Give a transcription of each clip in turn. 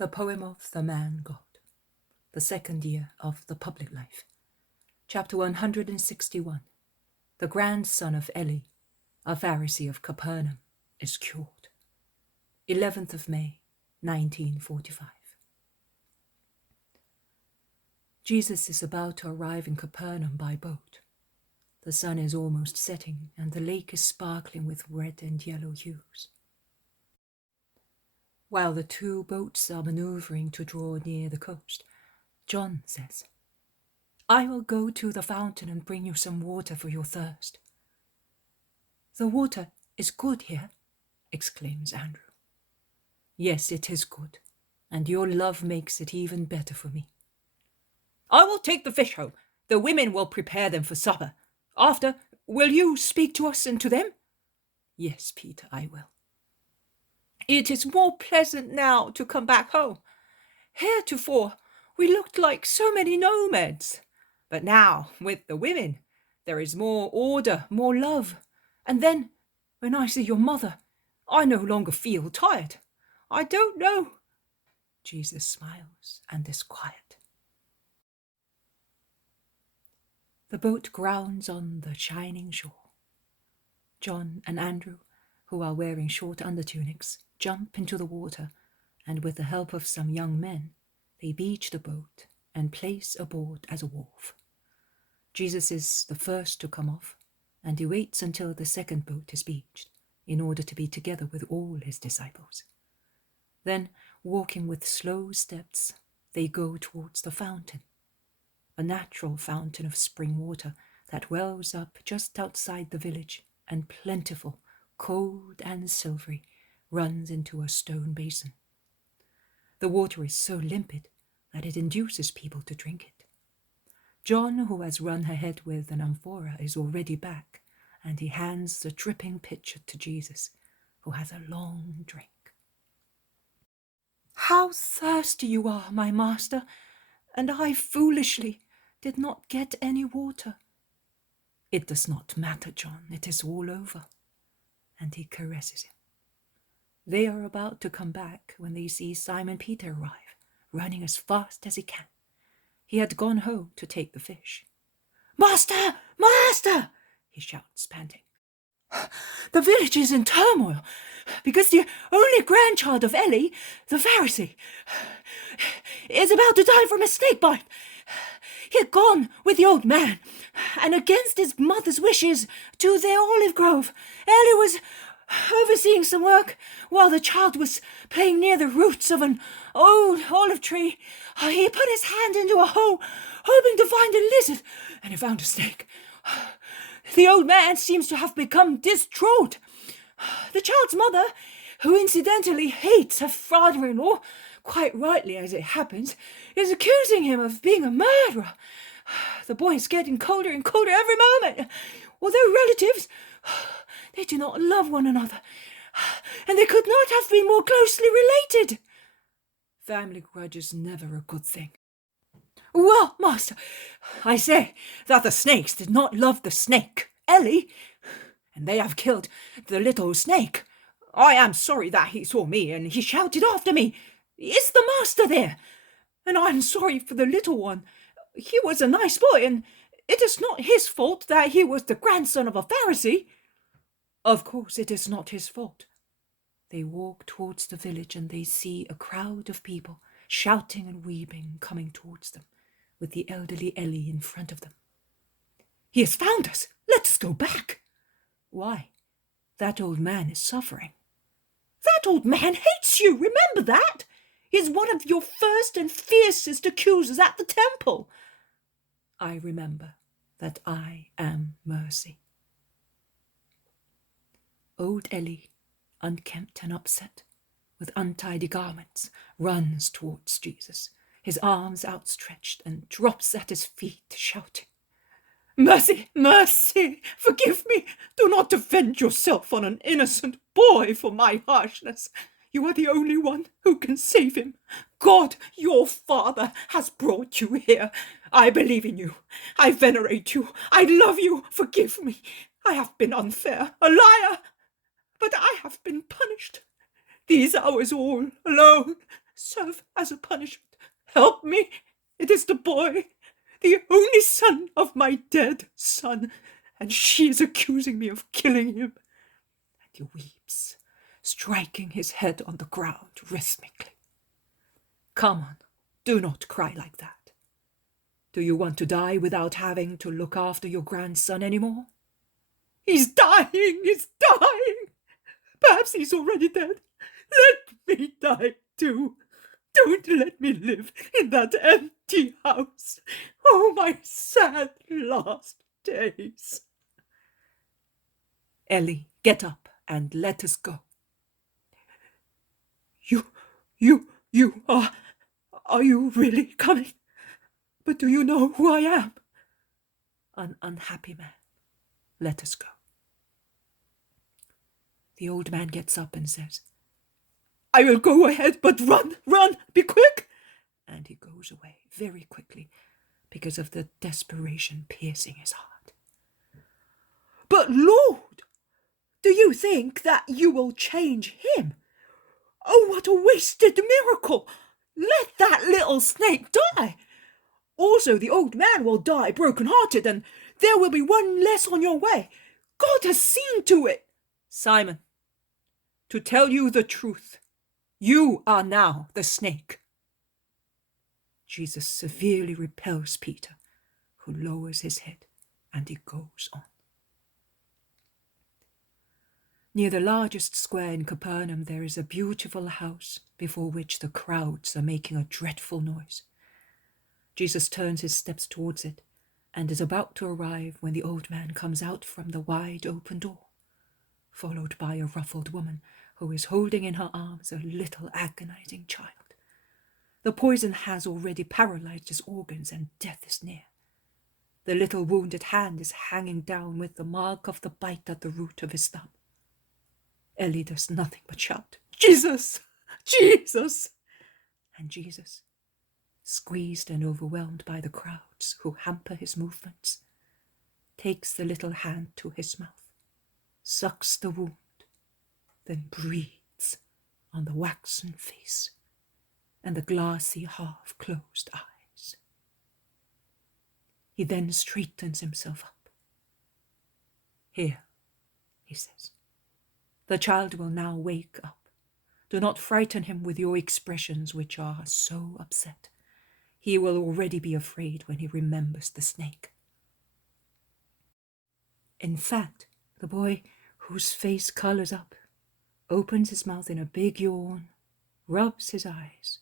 The Poem of the Man God, the second year of the public life. Chapter 161. The grandson of Eli, a Pharisee of Capernaum, is cured. 11th of May, 1945. Jesus is about to arrive in Capernaum by boat. The sun is almost setting, and the lake is sparkling with red and yellow hues. While the two boats are maneuvering to draw near the coast, John says, "I will go to the fountain and bring you some water for your thirst." "The water is good here," exclaims Andrew. "Yes, it is good, and your love makes it even better for me." "I will take the fish home. The women will prepare them for supper. After, will you speak to us and to them?" "Yes, Peter, I will." "It is more pleasant now to come back home. Heretofore, we looked like so many nomads. But now, with the women, there is more order, more love. And then, when I see your mother, I no longer feel tired. I don't know." Jesus smiles and is quiet. The boat grounds on the shining shore. John and Andrew, who are wearing short undertunics, jump into the water, and with the help of some young men, they beach the boat and place aboard as a wharf. Jesus is the first to come off, and he waits until the second boat is beached, in order to be together with all his disciples. Then, walking with slow steps, they go towards the fountain, a natural fountain of spring water that wells up just outside the village and plentiful, cold and silvery, runs into a stone basin. The water is so limpid that it induces people to drink it. John, who has run ahead with an amphora, is already back, and he hands the dripping pitcher to Jesus, who has a long drink. "How thirsty you are, my master, and I foolishly did not get any water." "It does not matter, John, it is all over." And he caresses him. They are about to come back when they see Simon Peter arrive, running as fast as he can. He had gone home to take the fish. "Master! Master!" he shouts, panting. "The village is in turmoil, because the only grandchild of Eli, the Pharisee, is about to die from a snake bite. He had gone with the old man, and against his mother's wishes, to the olive grove. Eli was overseeing some work while the child was playing near the roots of an old olive tree. He put his hand into a hole, hoping to find a lizard, and he found a snake. The old man seems to have become distraught. The child's mother, who incidentally hates her father-in-law, quite rightly as it happens, is accusing him of being a murderer. The boy is getting colder and colder every moment. Although relatives, they do not love one another, and they could not have been more closely related. Family grudge is never a good thing. Well, master, I say that the snakes did not love the snake, Eli, and they have killed the little snake. I am sorry that he saw me, and he shouted after me, 'Is the master there?' And I am sorry for the little one. He was a nice boy, and it is not his fault that he was the grandson of a Pharisee." "Of course it is not his fault." They walk towards the village, and they see a crowd of people, shouting and weeping, coming towards them, with the elderly Eli in front of them. "He has found us! Let us go back!" "Why? That old man is suffering." "That old man hates you, remember that? He is one of your first and fiercest accusers at the temple." "I remember that I am mercy." Old Eli, unkempt and upset, with untidy garments, runs towards Jesus, his arms outstretched, and drops at his feet, shouting, "Mercy, mercy, forgive me. Do not avenge yourself on an innocent boy for my harshness. You are the only one who can save him. God, your Father, has brought you here. I believe in you. I venerate you. I love you. Forgive me. I have been unfair, a liar, but I have been punished. These hours all alone, serve as a punishment. Help me! It is the boy, the only son of my dead son, and she is accusing me of killing him. And he weeps, striking his head on the ground rhythmically. Come on, do not cry like that. Do you want to die without having to look after your grandson anymore? He's dying! He's dying! Perhaps he's already dead. Let me die too. Don't let me live in that empty house. Oh, my sad last days. Ellie, get up and let us go. You are you really coming? But do you know who I am? An unhappy man. Let us go. The old man gets up and says, I will go ahead, but run, be quick. And he goes away very quickly because of the desperation piercing his heart. But Lord, do you think that you will change him? Oh, what a wasted miracle! Let that little snake die. Also, the old man will die broken-hearted, and there will be one less on your way. God has seen to it. Simon, to tell you the truth, you are now the snake. Jesus severely repels Peter, who lowers his head, and he goes on. Near the largest square in Capernaum there is a beautiful house before which the crowds are making a dreadful noise. Jesus turns his steps towards it and is about to arrive when the old man comes out from the wide open door, followed by a ruffled woman who is holding in her arms a little agonizing child. The poison has already paralyzed his organs and death is near. The little wounded hand is hanging down with the mark of the bite at the root of his thumb. Ellie does nothing but shout, Jesus! Jesus! And Jesus, squeezed and overwhelmed by the crowds who hamper his movements, takes the little hand to his mouth, sucks the wound, then breathes on the waxen face and the glassy half-closed eyes. He then straightens himself up. Here, he says, the child will now wake up. Do not frighten him with your expressions which are so upset. He will already be afraid when he remembers the snake. In fact, the boy, whose face colors up, opens his mouth in a big yawn, rubs his eyes,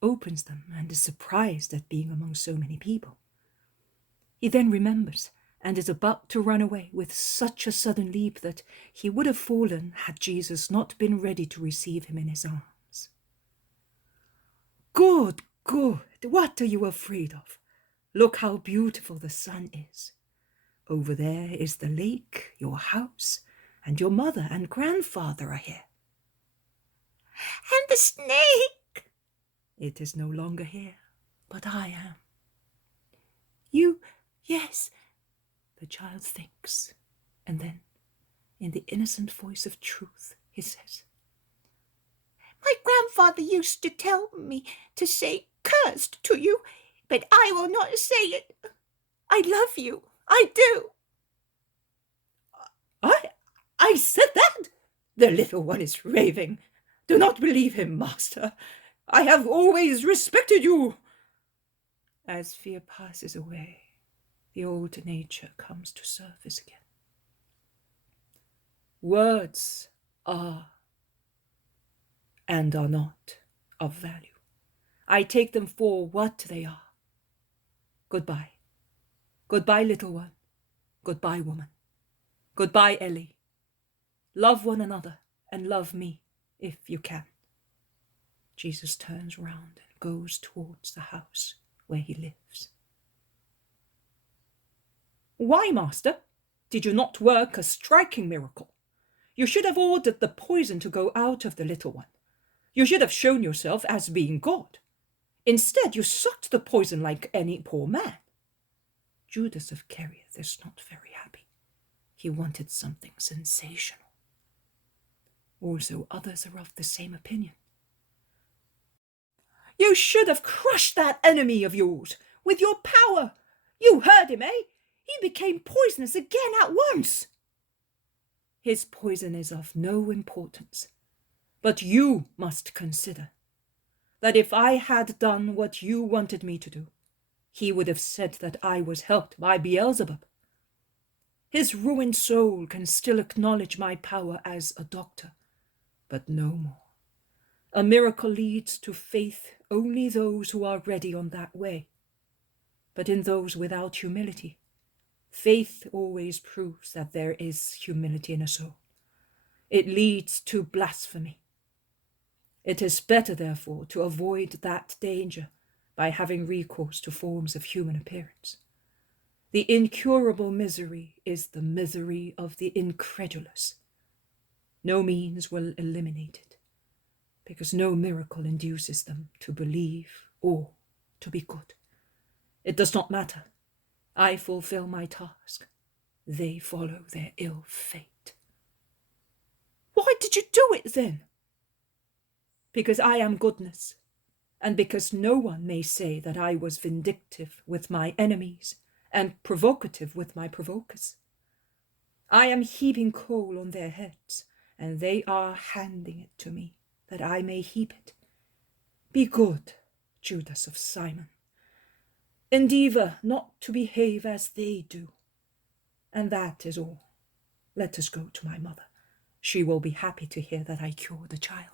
opens them, and is surprised at being among so many people. He then remembers and is about to run away with such a sudden leap that he would have fallen had Jesus not been ready to receive him in his arms. Good, what are you afraid of? Look how beautiful the sun is. Over there is the lake, your house, and your mother and grandfather are here. And the snake? It is no longer here, but I am. You, yes, the child thinks, and then, in the innocent voice of truth, he says, My grandfather used to tell me to say cursed to you, but I will not say it. I love you, I do. I said that? The little one is raving. Do not believe him, master. I have always respected you. As fear passes away, the old nature comes to surface again. Words are and are not of value. I take them for what they are. Goodbye. Goodbye, little one. Goodbye, woman. Goodbye, Ellie. Love one another and love me if you can. Jesus turns round and goes towards the house where he lives. Why, master? Did you not work a striking miracle? You should have ordered the poison to go out of the little one. You should have shown yourself as being God. Instead, you sucked the poison like any poor man. Judas of Capernaum is not very happy. He wanted something sensational. Also, others are of the same opinion. You should have crushed that enemy of yours with your power. You heard him, eh? He became poisonous again at once. His poison is of no importance, but you must consider that if I had done what you wanted me to do, he would have said that I was helped by Beelzebub. His ruined soul can still acknowledge my power as a doctor, but no more. A miracle leads to faith only those who are ready on that way. But in those without humility, faith always proves that there is humility in a soul. It leads to blasphemy. It is better, therefore, to avoid that danger by having recourse to forms of human appearance. The incurable misery is the misery of the incredulous. No means will eliminate it, because no miracle induces them to believe or to be good. It does not matter. I fulfill my task. They follow their ill fate. Why did you do it then? Because I am goodness, and because no one may say that I was vindictive with my enemies and provocative with my provokers. I am heaping coal on their heads, and they are handing it to me, that I may heap it. Be good, Judas of Simon. Endeavor not to behave as they do. And that is all. Let us go to my mother. She will be happy to hear that I cured the child.